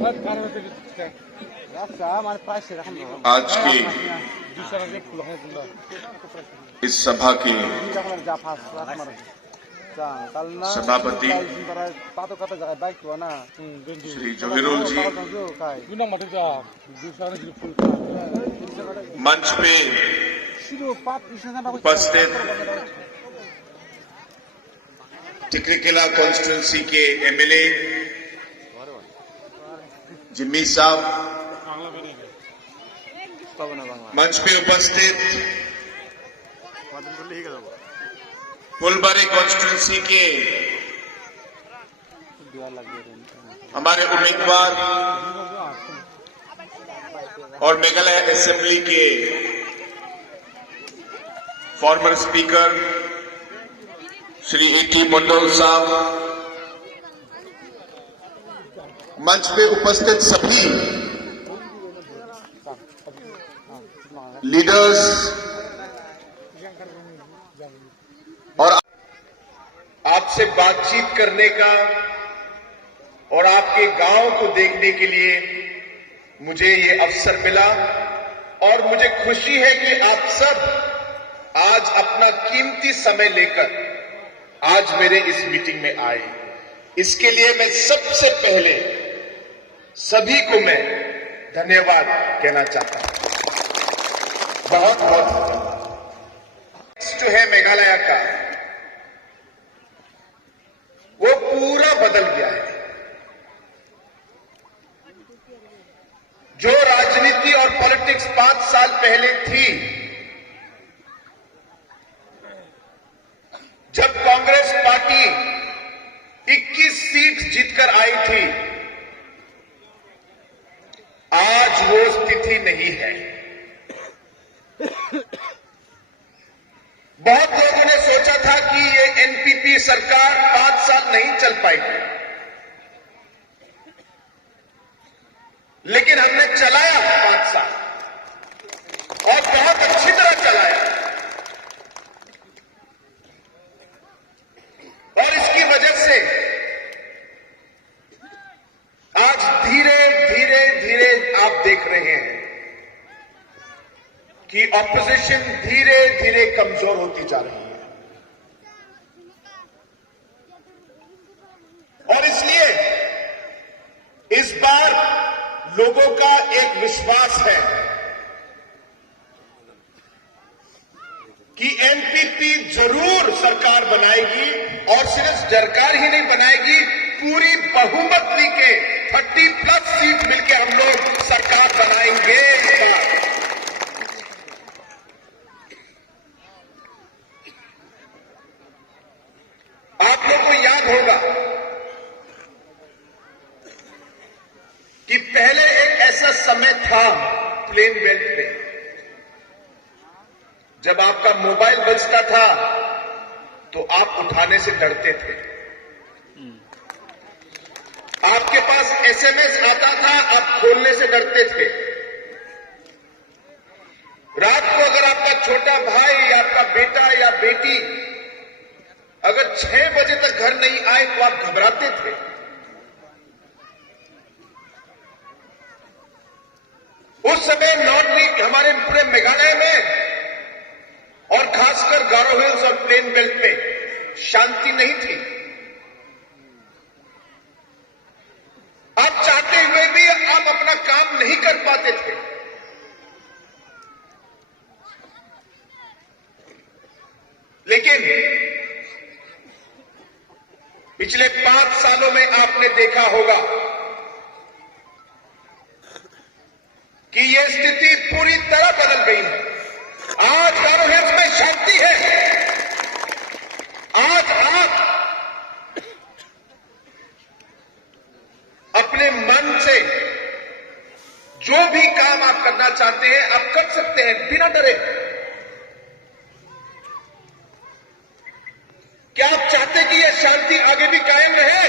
आज की इस सभा के सभापति श्री जोहिरुल जी, मंच पे उपस्थित टिकरीकिला कॉन्स्टिट्यूंसी के एमएलए जिम्मी साहब, मंच पे उपस्थित फुलबारी कॉन्स्टिट्यूंसी के हमारे उम्मीदवार और मेघालय असेंबली के फॉर्मर स्पीकर श्री ए.टी. मंडल साहब, मंच पे उपस्थित सभी लीडर्स और आपसे बातचीत करने का और आपके गांव को देखने के लिए मुझे ये अवसर मिला और मुझे खुशी है कि आप सब आज अपना कीमती समय लेकर आज मेरे इस मीटिंग में आए। इसके लिए मैं सबसे पहले सभी को मैं धन्यवाद कहना चाहता हूं। बहुत बहुत जो है मेघालय का वो पूरा बदल गया है। जो राजनीति और पॉलिटिक्स 5 साल पहले थी, जब कांग्रेस पार्टी 21 सीट जीतकर आई थी, आज वो स्थिति नहीं है। बहुत लोगों ने सोचा था कि ये एनपीपी सरकार 5 साल नहीं चल पाएगी, लेकिन हमने चलाया 5 साल और बहुत अच्छी तरह चलाया। और इसकी वजह से आज धीरे धीरे धीरे आप देख रहे हैं कि ऑपोजिशन धीरे धीरे कमजोर होती जा रही है। और इसलिए इस बार लोगों का एक विश्वास है कि एनपीपी जरूर सरकार बनाएगी और सिर्फ सरकार ही नहीं बनाएगी, पूरी बहुमत लेके 30+ सीट मिलकर हम लोग सरकार बनाएंगे इस बार। आप लोग को याद होगा कि पहले एक ऐसा समय था प्लेन बेल्ट पे, जब आपका मोबाइल बजता था तो आप उठाने से डरते थे। आपके पास एसएमएस आता था, आप खोलने से डरते थे। रात को अगर आपका छोटा भाई या आपका बेटा या बेटी अगर 6 बजे तक घर नहीं आए तो आप घबराते थे। उस समय नॉर्थ हमारे पूरे मेघालय में और खासकर गारो हिल्स और प्लेन बेल्ट में शांति नहीं थी। आप चाहते हुए भी आप अपना काम नहीं कर पाते थे। लेकिन पिछले 5 सालों में आपने देखा होगा कि यह स्थिति पूरी तरह बदल गई है। आज गारो हिल्स में शांति है। आज आप अपने मन से जो भी काम आप करना चाहते हैं आप कर सकते हैं बिना डरे। क्या आप चाहते कि यह शांति आगे भी कायम रहे?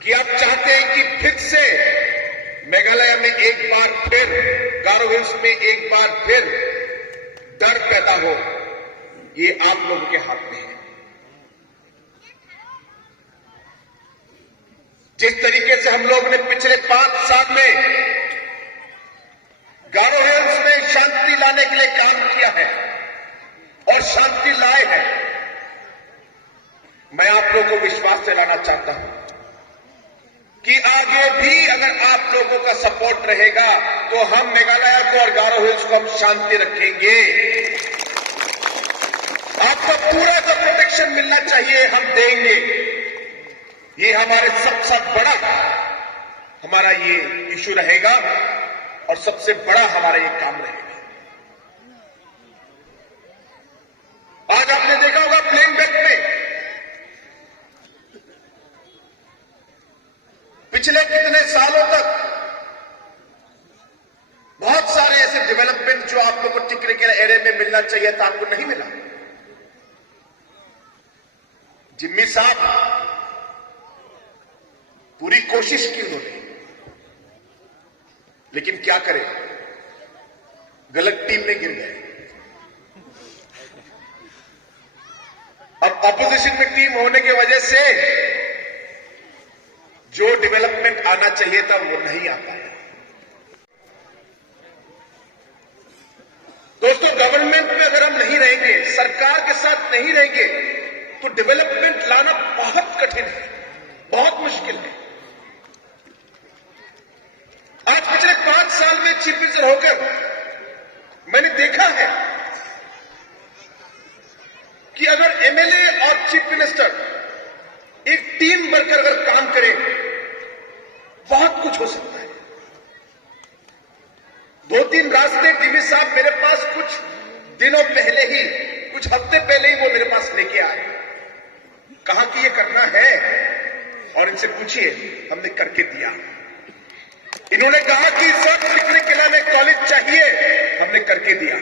कि आप चाहते हैं कि फिर से मेघालय में एक बार फिर, गारो हिल्स में एक बार फिर डर पैदा हो? ये आप लोगों के हाथ में है। जिस तरीके से हम लोग ने पिछले 5 साल में गारो हिल्स में शांति लाने के लिए काम किया है और शांति लाए हैं, मैं आप लोगों को विश्वास दिलाना चाहता हूं कि आगे भी अगर आप लोगों का सपोर्ट रहेगा तो हम मेघालय को और गारो हिल्स को हम शांति रखेंगे। आपको पूरा का प्रोटेक्शन मिलना चाहिए, हम देंगे। ये हमारे सबसे बड़ा हमारा ये इशू रहेगा और सबसे बड़ा हमारा ये काम रहेगा। आज आपने देखा होगा प्लेन बेल्ट में पिछले कितने सालों तक बहुत सारे ऐसे डेवलपमेंट जो आपको को टिकरे के एरिया में मिलना चाहिए था, आपको नहीं मिला। जिम्मी साहब पूरी कोशिश की उन्होंने, लेकिन क्या करें, गलत टीम में गिर गए। अब ऑपोजिशन में टीम होने की वजह से जो डेवलपमेंट आना चाहिए था वो नहीं आ पाया। दोस्तों, गवर्नमेंट में अगर हम नहीं रहेंगे, सरकार के साथ नहीं रहेंगे, तो डेवलपमेंट लाना बहुत कठिन है, बहुत मुश्किल है। आज पिछले 5 साल में चीफ मिनिस्टर होकर मैंने देखा है कि अगर एमएलए और चीफ मिनिस्टर एक टीम बनकर अगर काम करें, बहुत कुछ हो सकता है। 2-3 रास्ते जिम्मी साहब मेरे पास कुछ दिनों पहले ही, कुछ हफ्ते पहले ही वो मेरे पास लेके आए, कहा कि ये करना है और इनसे पूछिए, हमने करके दिया। इन्होंने कहा कि सब टिकरी किला में कॉलेज चाहिए, हमने करके दिया।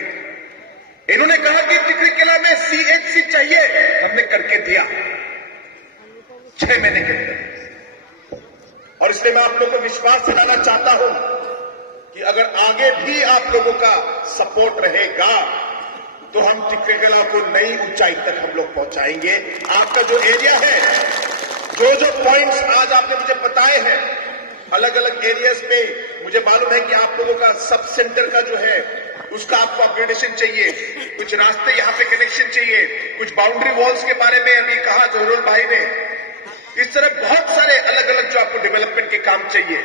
इन्होंने कहा कि टिकरी किला में सीएचसी चाहिए, हमने करके दिया 6 महीने के अंदर। और इसलिए मैं आप लोगों को विश्वास दिलाना चाहता हूं कि अगर आगे भी आप लोगों का सपोर्ट रहेगा तो हम टिकरी किला को नई ऊंचाई तक हम लोग पहुंचाएंगे। आपका जो एरिया है, जो पॉइंट्स आज आपने मुझे बताए हैं, अलग अलग एरियाज में मुझे मालूम है कि आप लोगों का सब सेंटर का जो है उसका आपको अपग्रेडेशन चाहिए, कुछ रास्ते यहां पे कनेक्शन चाहिए, कुछ बाउंड्री वॉल्स के बारे में अभी कहा जोहरुल भाई ने। इस तरह बहुत सारे अलग अलग जो आपको डेवलपमेंट के काम चाहिए।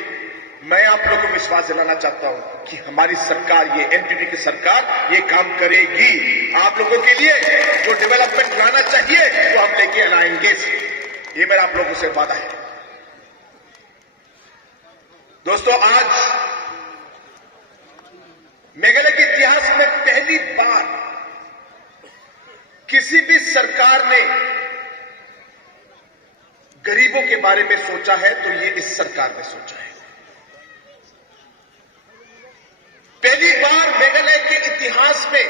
मैं आप लोगों को विश्वास दिलाना चाहता हूं कि हमारी सरकार, ये एनटीटी की सरकार, ये काम करेगी। आप लोगों के लिए जो डेवलपमेंट लाना चाहिए वो हम लेके आएंगे, ये मेरा आप लोगों से वादा है। दोस्तों, आज मेघालय के इतिहास में पहली बार किसी भी सरकार ने गरीबों के बारे में सोचा है तो ये इस सरकार ने सोचा है। पहली बार मेघालय के इतिहास में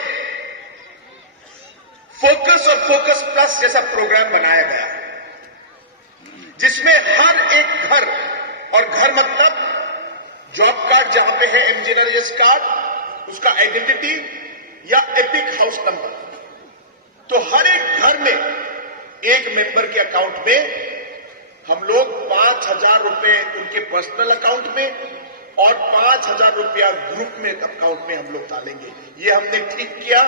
फोकस और फोकस प्लस जैसा प्रोग्राम बनाया गया, जिसमें हर एक घर, और घर मतलब जॉब कार्ड जहां पे है, एमजीएनआरएस कार्ड, उसका आइडेंटिटी या एपिक हाउस नंबर, तो हर एक घर में एक मेंबर के अकाउंट में हम लोग 5,000 रुपए उनके पर्सनल अकाउंट में और 5,000 रुपया ग्रुप में अकाउंट में हम लोग डालेंगे। ये हमने ठीक किया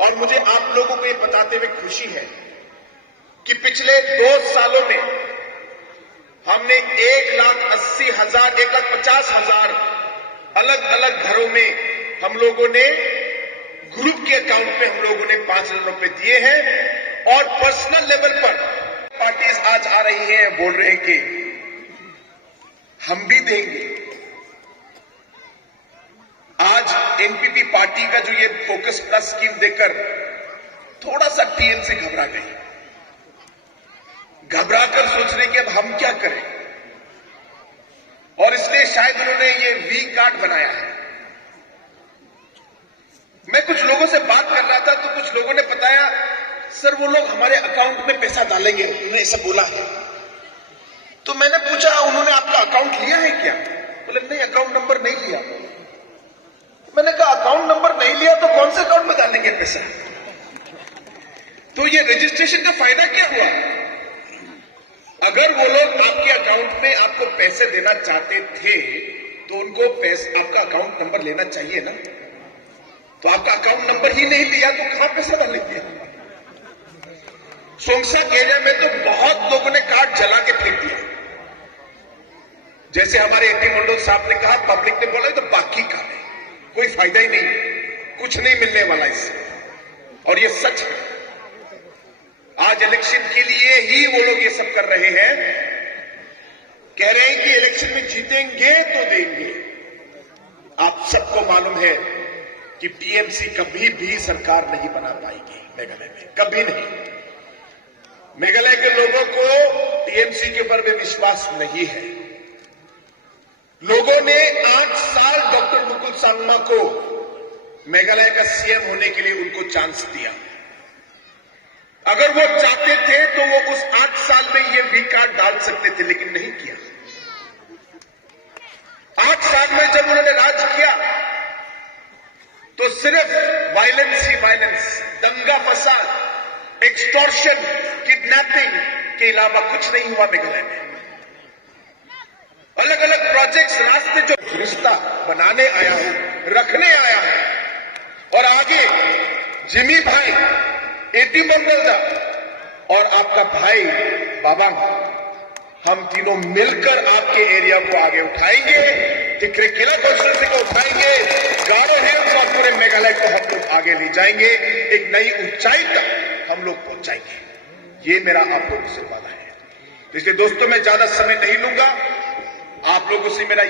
और मुझे आप लोगों को ये बताते हुए खुशी है कि पिछले 2 सालों में हमने 1,80,000, 1,50,000 अलग अलग घरों में हम लोगों ने ग्रुप के अकाउंट में हम लोगों ने 5,000 रुपए दिए हैं। और पर्सनल लेवल पर पार्टीज आज आ रही हैं, बोल रहे हैं कि हम भी देंगे। आज एनपीपी पार्टी का जो ये फोकस प्लस स्कीम देकर थोड़ा सा टीएमसी घबरा गई, घबराकर सोच रहे कि अब हम क्या करें, और इसलिए शायद उन्होंने ये वी कार्ड बनाया है। मैं कुछ लोगों से बात कर रहा था तो कुछ लोगों ने बताया, सर वो लोग हमारे अकाउंट में पैसा डालेंगे, उन्होंने ऐसा बोला है। तो मैंने पूछा, उन्होंने आपका अकाउंट लिया है क्या? बोले नहीं, अकाउंट नंबर नहीं लिया। मैंने कहा अकाउंट नंबर नहीं लिया तो कौन से अकाउंट में डालेंगे पैसा? तो ये रजिस्ट्रेशन का फायदा क्या हुआ? अगर अगर वो लोग आपके अकाउंट में आपको पैसे देना चाहते थे तो उनको आपका अकाउंट नंबर लेना चाहिए ना। तो आपका अकाउंट नंबर ही नहीं लिया तो कहां पैसे डालेंगे। सोंगसाक एरिया में तो बहुत लोगों ने कार्ड जला के फेंक दिया। जैसे हमारे एटी मंडल साहब ने कहा, पब्लिक ने बोला तो बाकी का है, कोई फायदा ही नहीं, कुछ नहीं मिलने वाला इससे। और ये सच है। आज इलेक्शन के लिए ही वो लोग ये सब कर रहे हैं। कह रहे हैं कि इलेक्शन में जीतेंगे तो देंगे। आप सबको मालूम है कि टीएमसी कभी भी सरकार नहीं बना पाएगी मेघालय में, कभी नहीं। मेघालय के लोगों को टीएमसी के ऊपर भी विश्वास नहीं है। लोगों ने 8 साल डॉक्टर मुकुल सांगमा को मेघालय का सीएम होने के लिए उनको चांस दिया। अगर वो चाहते थे तो वो उस 8 साल में ये वी कार्ड डाल सकते थे, लेकिन नहीं किया। 8 साल में जब उन्होंने राज किया तो सिर्फ वायलेंस ही वायलेंस, दंगा फसाद, एक्सटॉर्शन, किडनैपिंग के अलावा कुछ नहीं हुआ मेघालय में। अलग अलग प्रोजेक्ट्स, रास्ते जो रिश्ता बनाने आया हूं, रखने आया है। और आगे जिमी भाई, एटी मंगलदा और आपका भाई बाबा, हम तीनों मिलकर आपके एरिया को आगे उठाएंगे, टिकरे किला कॉन्स्टिट्यूंसी को उठाएंगे, गारो हिल्स और पूरे मेघालय को हम लोग आगे ले जाएंगे, एक नई ऊंचाई तक हम लोग पहुंचाएंगे। ये मेरा आप लोगों से वादा है। इसलिए दोस्तों, मैं ज्यादा समय नहीं लूंगा। आप लोगों से मेरा